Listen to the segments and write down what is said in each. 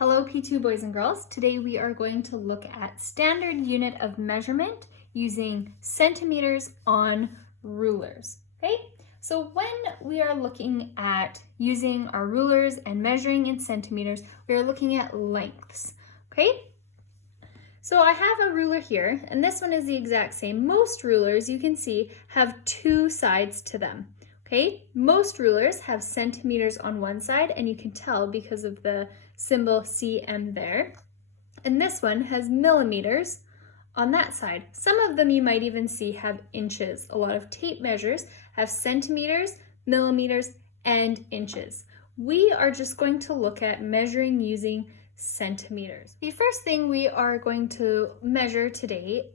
Hello P2 boys and girls. Today we are going to look at standard unit of measurement using centimeters on rulers. Okay, so when we are looking at using our rulers and measuring in centimeters, we are looking at lengths. Okay, so I have a ruler here, and this one is the exact same. Most rulers, you can see, have two sides to them. Okay, most rulers have centimeters on one side, and you can tell because of the symbol cm there. And this one has millimeters on that side. Some of them you might even see have inches. A lot of tape measures have centimeters, millimeters, and inches. We are just going to look at measuring using centimeters. The first thing we are going to measure today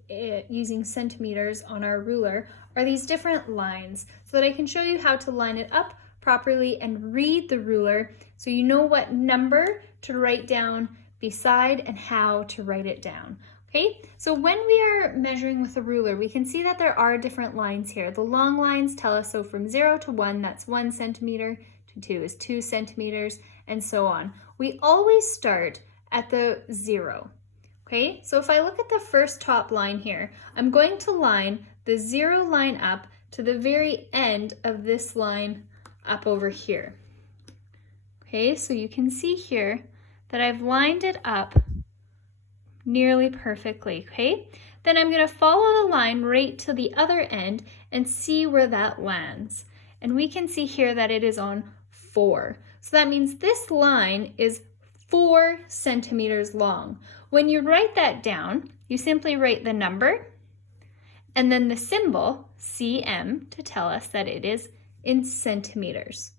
using centimeters on our ruler are these different lines so that I can show you how to line it up properly and read the ruler so you know what number to write down beside and how to write it down. Okay, so when we are measuring with a ruler, we can see that there are different lines here. The long lines tell us, so from 0 to 1, that's 1 centimeter, to 2 is 2 centimeters, and so on. We always start at the 0. Okay, so if I look at the first top line here, I'm going to line the 0 line up to the very end of this line up over here. Okay, so you can see here that I've lined it up nearly perfectly, okay? Then I'm going to follow the line right to the other end and see where that lands. And we can see here that it is on 4. So that means this line is 4 centimeters long. When you write that down, you simply write the number and then the symbol cm to tell us that it is in centimeters.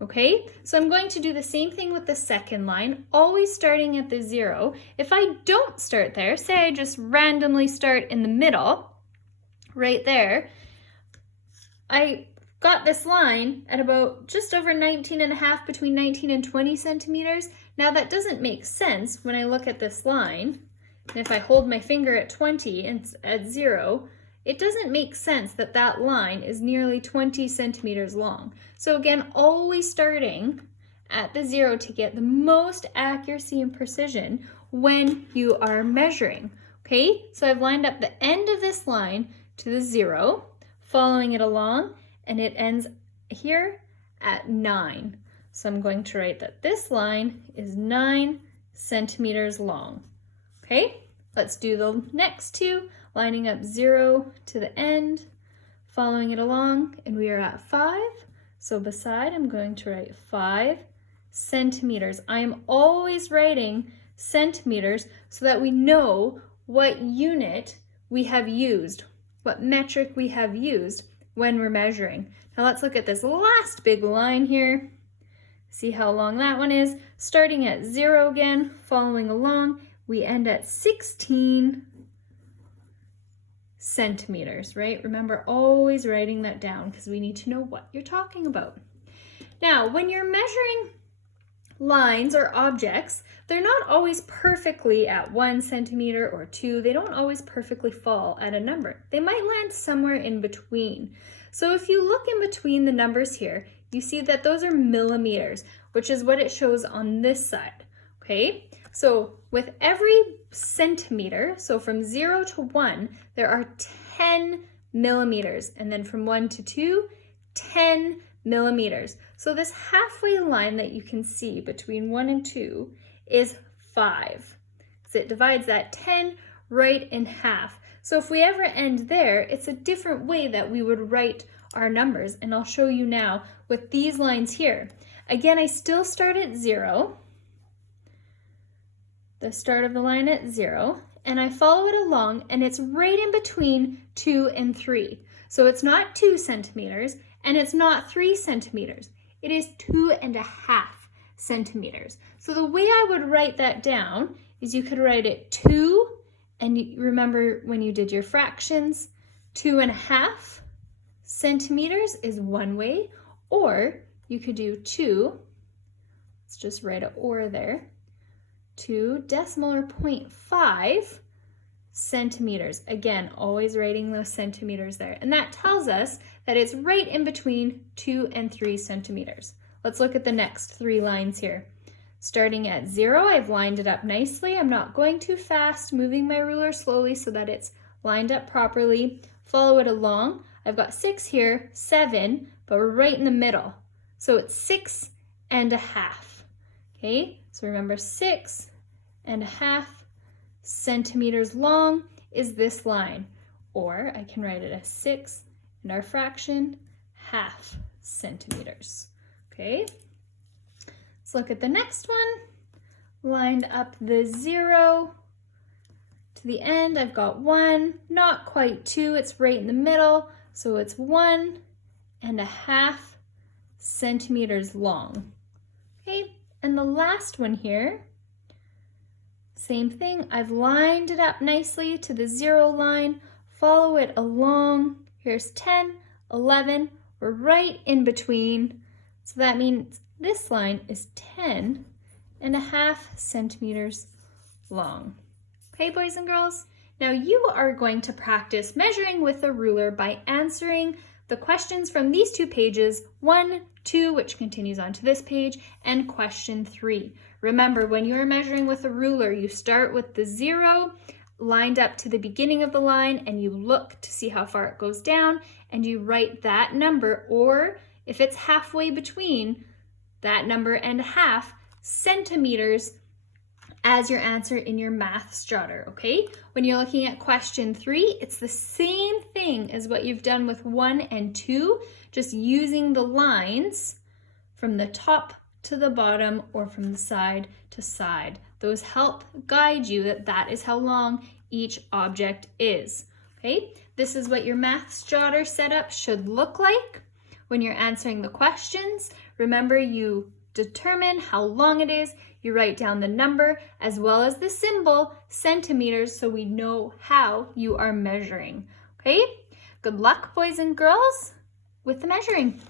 Okay, so I'm going to do the same thing with the second line, always starting at the 0. If I don't start there, say I just randomly start in the middle, right there, I got this line at about just over 19.5, between 19 and 20 centimeters. Now that doesn't make sense when I look at this line. And if I hold my finger at 20 and at 0, it doesn't make sense that that line is nearly 20 centimeters long. So again, always starting at the 0 to get the most accuracy and precision when you are measuring. Okay, so I've lined up the end of this line to the 0, following it along, and it ends here at 9. So I'm going to write that this line is 9 centimeters long. Okay, let's do the next two, lining up 0 to the end, following it along, and we are at 5. So beside, I'm going to write 5 centimeters. I am always writing centimeters so that we know what unit we have used, what metric we have used when we're measuring. Now let's look at this last big line here. See how long that one is. Starting at 0 again, following along, we end at 16 centimeters, right? Remember, always writing that down because we need to know what you're talking about. Now, when you're measuring lines or objects, they're not always perfectly at 1 centimeter or 2. They don't always perfectly fall at a number. They might land somewhere in between. So if you look in between the numbers here, you see that those are millimeters, which is what it shows on this side, okay? So with every centimeter, so from 0 to 1, there are 10 millimeters, and then from 1 to 2, 10 millimeters. So this halfway line that you can see between 1 and 2 is 5. So it divides that 10 right in half. So if we ever end there, it's a different way that we would write our numbers, and I'll show you now with these lines here. Again, I still start at 0, the start of the line at 0, and I follow it along, and it's right in between 2 and 3. So it's not 2 centimeters, and it's not 3 centimeters. It is 2.5 centimeters. So the way I would write that down is you could write it 2, and you remember when you did your fractions, 2.5 centimeters is one way, or you could do 2, let's just write an or there, 2 decimal or 0.5 centimeters. Again, always writing those centimeters there. And that tells us that it's right in between 2 and 3 centimeters. Let's look at the next 3 lines here. Starting at 0, I've lined it up nicely. I'm not going too fast, moving my ruler slowly so that it's lined up properly. Follow it along. I've got 6 here, 7, but we're right in the middle. So it's 6.5. Okay, so remember 6.5 centimeters long is this line. Or I can write it as 6 and our fraction, half centimeters. Okay, let's look at the next one. Lined up the 0 to the end, I've got 1, not quite 2, it's right in the middle, so it's 1.5 centimeters long. Okay, and the last one here, same thing, I've lined it up nicely to the 0 line, follow it along, here's 10, 11, we're right in between, so that means this line is 10.5 centimeters long. Okay, boys and girls? Now you are going to practice measuring with a ruler by answering the questions from these 2 pages, 1, 2, which continues on to this page, and question 3. Remember, when you're measuring with a ruler, you start with the 0 lined up to the beginning of the line, and you look to see how far it goes down, and you write that number, or if it's halfway between that number and half, centimeters, as your answer in your math starter, okay? When you're looking at question 3, it's the same thing as what you've done with 1 and 2, just using the lines from the top to the bottom or from the side to side. Those help guide you that is how long each object is, okay? This is what your math starter setup should look like when you're answering the questions. Remember, you determine how long it is, you write down the number as well as the symbol, centimeters, so we know how you are measuring, okay? Good luck, boys and girls, with the measuring.